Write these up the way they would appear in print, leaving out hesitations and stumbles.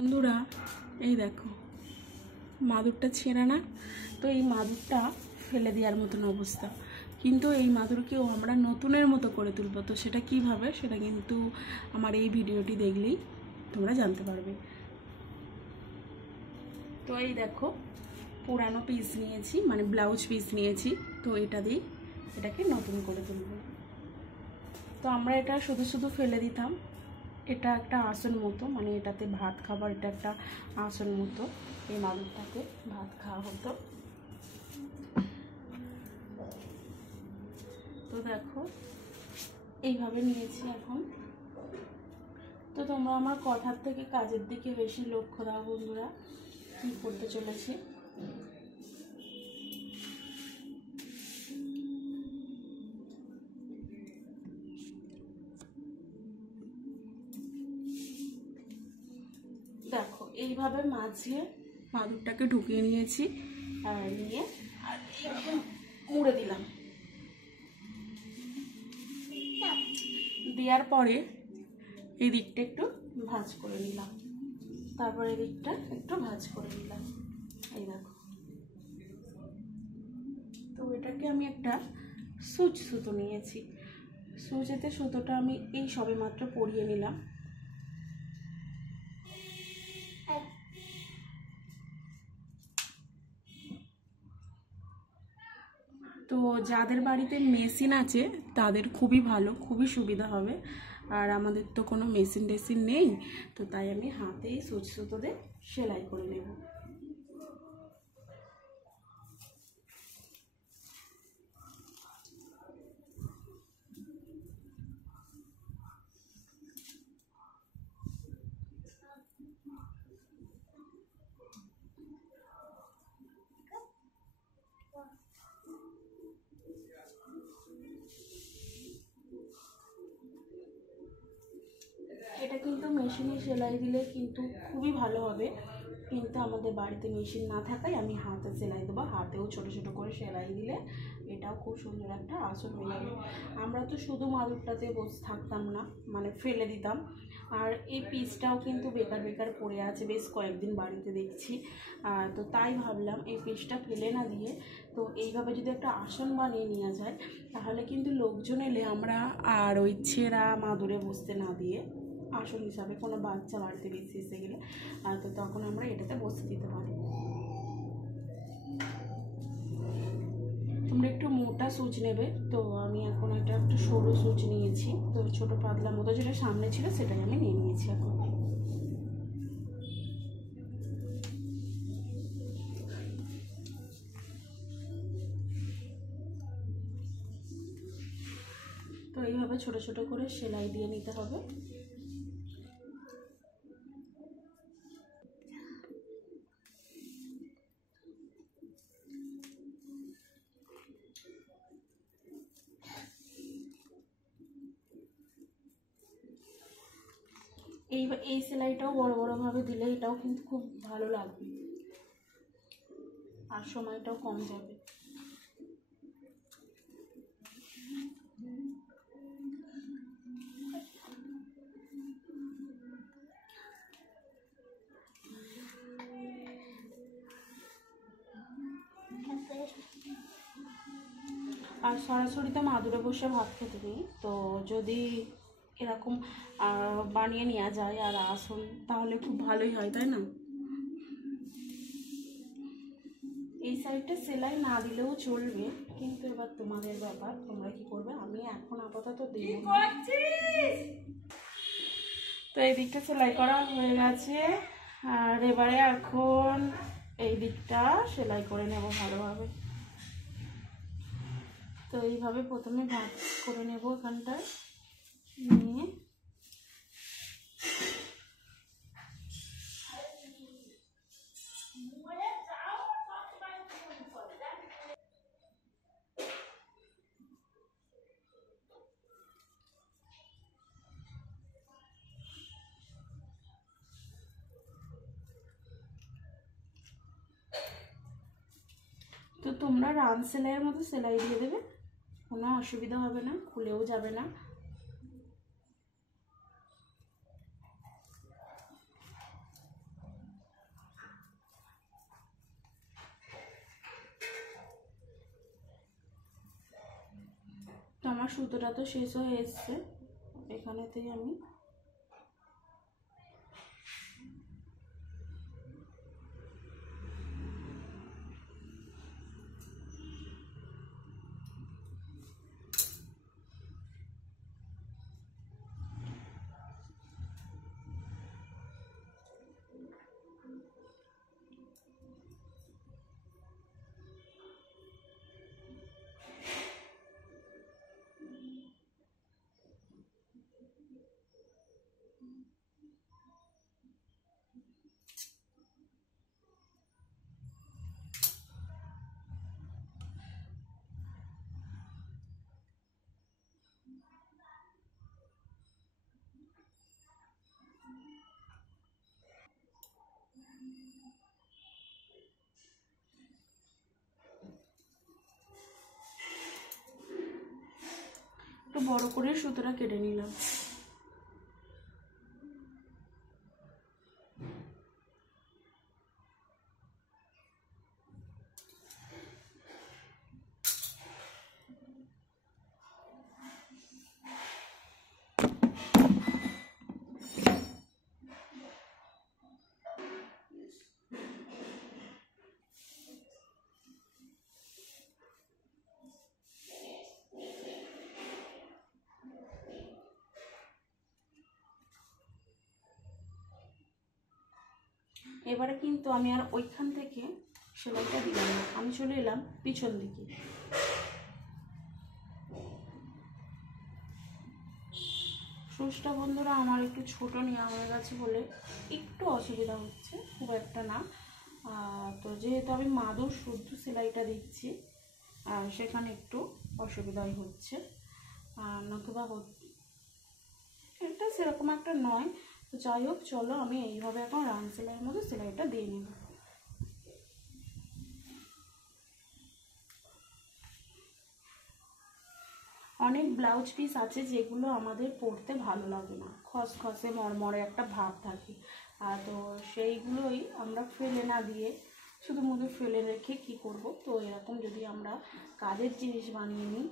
বন্ধুরা এই দেখো মাদুরটা ছেঁড়া না, তো এই মাদুরটা ফেলে দেওয়ার মতন অবস্থা, কিন্তু এই মাদুরকেও আমরা নতুনের মতো করে তুলব। তো সেটা কিভাবে, সেটা কিন্তু আমার এই ভিডিওটি দেখলেই তোমরা জানতে পারবে। তো এই দেখো পুরানো পিস নিয়েছি, মানে ব্লাউজ পিস নিয়েছি, তো এটা দিয়ে এটাকে নতুন করে তুলব। তো আমরা এটা শুধু শুধু ফেলে দিতাম, এটা একটা আসন মতো, মানে এটাতে ভাত খাবার, এটা একটা আসন মতো, এই মাদুরটাকে ভাত খাওয়া হতো। তো দেখো এইভাবে নিয়েছি এখন। তো তোমরা আমার কথার থেকে কাজের দিকে বেশি লক্ষ্য দাও বন্ধুরা, কি করতে চলেছি। দেখো এইভাবে মাঝিয়ে মাদুরটাকে ঢুকিয়ে নিয়েছি, আর নিয়ে আর এইভাবে মুড়ে দিলাম। দেওয়ার পরে এই দিকটা একটু ভাঁজ করে নিলাম, তারপরে এই দিকটা একটু ভাঁজ করে নিলাম। এই দেখো, তো এটাকে আমি একটা সুচ সুতো নিয়েছি, সুচেতে সুতোটা আমি এই সবে মাত্র পরিয়ে নিলাম। তো যাদের বাড়িতে মেশিন আছে তাদের খুবই ভালো, খুবই সুবিধা হবে। আর আমাদের তো কোনো মেশিন টেশিন নেই, তো তাই আমি হাতেই সুচ সুতো দিয়ে সেলাই করে নেব। এটা কিন্তু মেশিনে সেলাই দিলে কিন্তু খুবই ভালো হবে, কিন্তু আমাদের বাড়িতে মেশিন না থাকায় আমি হাতে সেলাই দেবো। হাতেও ছোট ছোট করে সেলাই দিলে এটাও খুব সুন্দর একটা আসন হয়ে যাবে। আমরা তো শুধু মাদুরটাতে বসে থাকতাম না, মানে ফেলে দিতাম। আর এই পিসটাও কিন্তু বেকার বেকার পড়ে আছে, বেশ কয়েকদিন বাড়িতে দেখছি। তো তাই ভাবলাম এই পিসটা ফেলে না দিয়ে, তো এইভাবে যদি একটা আসন বানিয়ে নেওয়া যায়, তাহলে কিন্তু লোকজন এলে আমরা আর ওই ছেঁড়া মাদুরে বসতে না দিয়ে আসন হিসাবে কোনো বাচ্চা বাড়িতে বেশি এসে গেলে তো তখন আমরা এটাতে বসে দিতে পারি। তোমরা একটু মোটা সুচ নেবে, তো আমি এখন এটা একটু সরু সুচ নিয়েছি, তো ছোটো পাতলা মতো যেটা সামনে ছিল সেটাই আমি নিয়ে নিয়েছি এখন। তো এইভাবে ছোট ছোট করে সেলাই দিয়ে নিতে হবে। এই সেলাইটাও বড় বড়ভাবে দিলে এটাও কিন্তু খুব ভালো লাগবে, আর সময়টাও কম যাবে। আর সরাসরি তো মাদুরে বসে ভাত খেতে নেই, তো যদি এরকম বানিয়ে নেওয়া যায় আর আসন, তাহলে খুব ভালোই হয়, তাই না? এই সাইডটা সেলাই না দিলেও চলবে, কিন্তু এবার তোমাদের ব্যাপার, তোমরা কি করবে। আমি এখন আপাতত দিই। তো এই দিকটা সেলাই করা হয়ে গেছে, আর এবারে এখন এই দিকটা সেলাই করে নেব ভালোভাবে। তো এইভাবে প্রথমে ভাঁজ করে নেব এখানটায়, নিয়ে তো তোমরা রান সেলাইয়ের মতো সেলাই দিয়ে দেবে, কোনো অসুবিধা হবে না, খুলেও যাবে না। সুতোটা তো শেষ হয়ে এসছে, এখানেতেই আমি একটু বড় করে সুতোটা কেটে নিলাম। এবারে কিন্তু আমি আর ওইখান থেকে সেলাইটা দিলাম না, আমি চলে এলাম পিছন দিকে। সুচটা বন্ধুরা আমার একটু ছোট নিয়ে আমার কাছে বলে একটু অসুবিধা হচ্ছে, খুব একটা না। তো যেহেতু আমি মাদুর শুদ্ধ সেলাইটা দিচ্ছি সেখানে একটু অসুবিধাই হচ্ছে, নতুবা এটা সেরকম একটা নয়। তো যাই হোক, চলো আমি এইভাবে এখন রান সেলাইয়ের মধ্যে সেলাইটা দিয়ে নেব। অনেক ব্লাউজ পিস আছে যেগুলো আমাদের পরতে ভালো লাগে না, খসখসে মরমরে একটা ভাব থাকে, তো সেইগুলোই আমরা ফেলে না দিয়ে শুধু মধু ফেলে রেখে কি করব। তো এরকম যদি আমরা কাজের জিনিস বানিয়ে নিই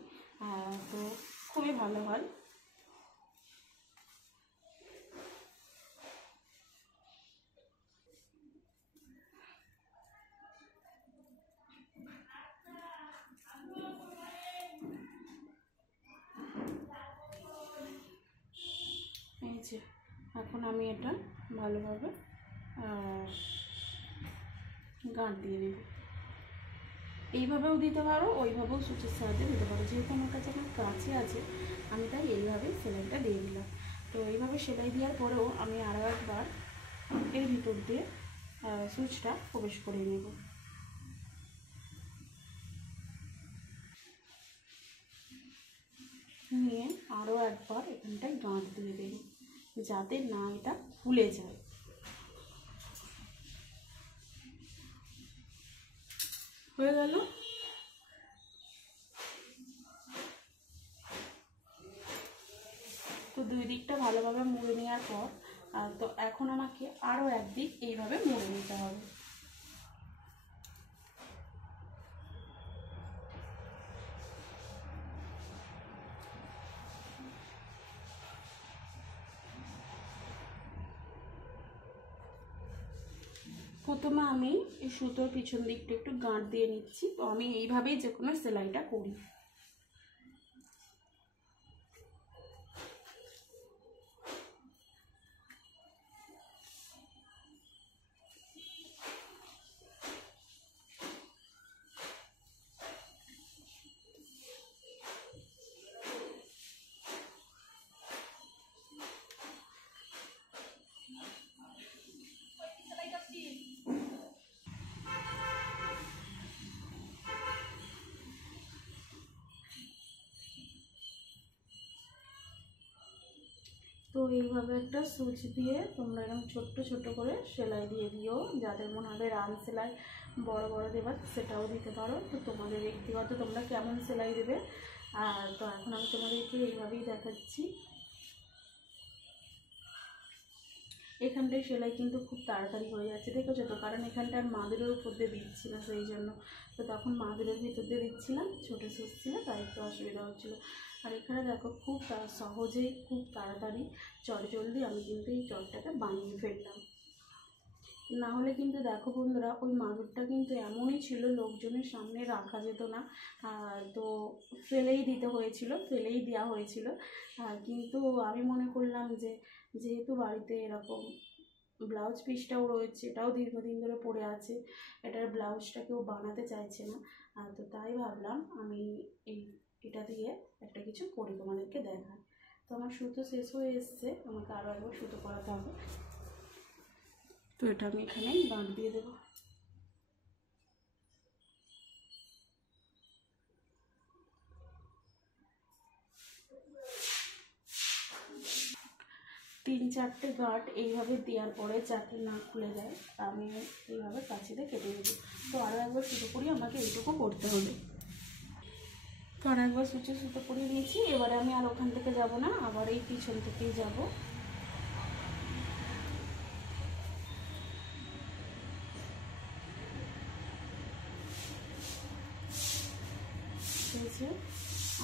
তো খুবই ভালো হয়। এই যে এখন আমি এটা ভালোভাবে গাঁট দিয়ে নেব। এইভাবেও দিতে পারো, ওইভাবেও সুচের সাহায্যে দিতে পারো। যেহেতু আমার কাছে এখন কাছে আছে আমি তাই এইভাবে সেলাইটা দিয়ে দিলাম। তো এইভাবে সেলাই দেওয়ার পরেও আমি আরও একবার এর ভিতর দিয়ে সুচটা প্রবেশ করে নেব। নিয়ে আরও একবার এখানটায় গাঁট দিয়ে দেব যাতে না এটা ফুলে যায়। হয়ে গেল। তো দুই দিকটা ভালোভাবে মুড়ে নেওয়ার পর তো এখন আমাকে আরও একদিক এইভাবে মুড়ে নিতে হবে। প্রথমে আমি এই সুতোর পিছন দিকটা একটু গাঁট দিয়ে নিচ্ছি। তো আমি এইভাবেই যে কোনো সেলাইটা করি। তো এইভাবে একটা সুচ দিয়ে তোমরা এরকম ছোট্ট ছোট্ট করে সেলাই দিয়ে দিও। যাদের মনে হবে রান সেলাই বড় বড় দেবার সেটাও দিতে পারো। তো তোমাদের ব্যক্তিগত তোমরা কেমন সেলাই দেবে। তো এখন আমি তোমাদেরকে এইভাবেই দেখাচ্ছি। এখানটায় সেলাই কিন্তু খুব তাড়াতাড়ি হয়ে যাচ্ছে, দেখেছো তো, কারণ এখানটার মাদুরের উপর দিয়ে দিচ্ছি না সেই জন্য। তো তখন মাদুরের ভিতর দিয়ে দিচ্ছিলাম, ছোটো সুচ ছিল তাই একটু অসুবিধা হচ্ছিলো। আর এখানে দেখো খুব সহজেই খুব তাড়াতাড়ি জলদি আমি কিন্তু এই চটটাকে বানিয়ে ফেললাম। না হলে কিন্তু দেখো বন্ধুরা ওই মাদুরটা কিন্তু এমনই ছিল লোকজনের সামনে রাখা যেত না, তো ফেলেই দিতে হয়েছিল, ফেলেই দেওয়া হয়েছিল। কিন্তু আমি মনে করলাম যে যেহেতু বাড়িতে এরকম ব্লাউজ পিসটাও রয়েছে, এটাও দীর্ঘদিন ধরে পড়ে আছে, এটার ব্লাউজটা কেউ বানাতে চাইছে না, তো তাই ভাবলাম আমি এটা দিয়ে একটা কিছু করি তোমাদেরকে দেখাই। তো আমার সুতো শেষ হয়ে এসছে, আমাকে আরও একবার সুতো করাতে হবে। তো এটা আমি এখানে গাঁট দিয়ে দেবো। তিন চারটে গাঁট এইভাবে দেওয়ার পরে যাতে না খুলে যায় আমি এইভাবে কাঁচিতে কেটে দেবো। তো আরও একবার সুতো করিয়ে আমাকে এইটুকু করতে হবে। তো আর একবার সুতো করিয়ে নিয়েছি, এবারে আমি আর ওখান থেকে যাব না, আবার এই পিছন থেকেই যাব।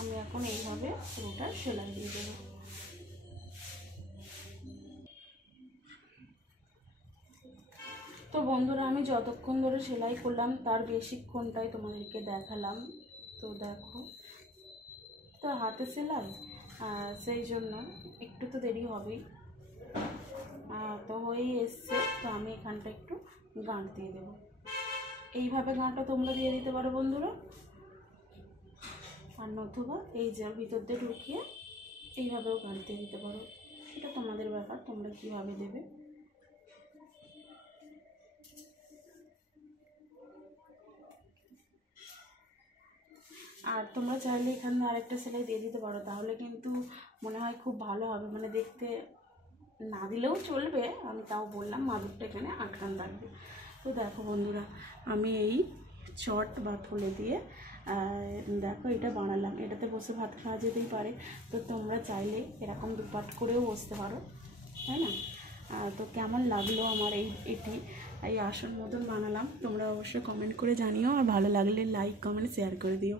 আমি এখন এইভাবে পুরোটা সেলাই দিয়ে দেবো। তো বন্ধুরা আমি যতক্ষণ ধরে সেলাই করলাম তার বেশিক্ষণটাই তোমাদেরকে দেখালাম। তো দেখো, তো হাতে সেলাই সেই জন্য একটু তো দেরি হবেই। তো হয়েই এসছে, তো আমি এখানটা একটু গাঁট দিয়ে দেবো। এইভাবে গাঁটটা তোমরা দিয়ে দিতে পারো বন্ধুরা, আর নতুবা এই যে ভিতর দিয়ে ঢুকিয়ে এইভাবেও গাঁট দিয়ে দিতে পারো, এটা তোমাদের ব্যাপার, তোমরা কীভাবে দেবে। আর তোমরা চাইলে এখানে আরেকটা সেলাই দিয়ে দিতে পারো, তাহলে কিন্তু মনে হয় খুব ভালো হবে, মানে দেখতে না দিলেও চলবে, আমি তাও বললাম মাদুরটা এখানে আটকানো থাকবে। তো দেখো বন্ধুরা আমি এই চট বা থলে দিয়ে দেখো এটা বানালাম, এটাতে বসে ভাত খাওয়া যেতেই পারে। তো তোমরা চাইলে এরকম দুপাট করেও বসতে পারো, তাই না? তো কেমন লাগলো আমার এই আসন মতন বানালাম, তোমরা অবশ্যই কমেন্ট করে জানিও, আর ভালো লাগলে লাইক কমেন্ট শেয়ার করে দিও।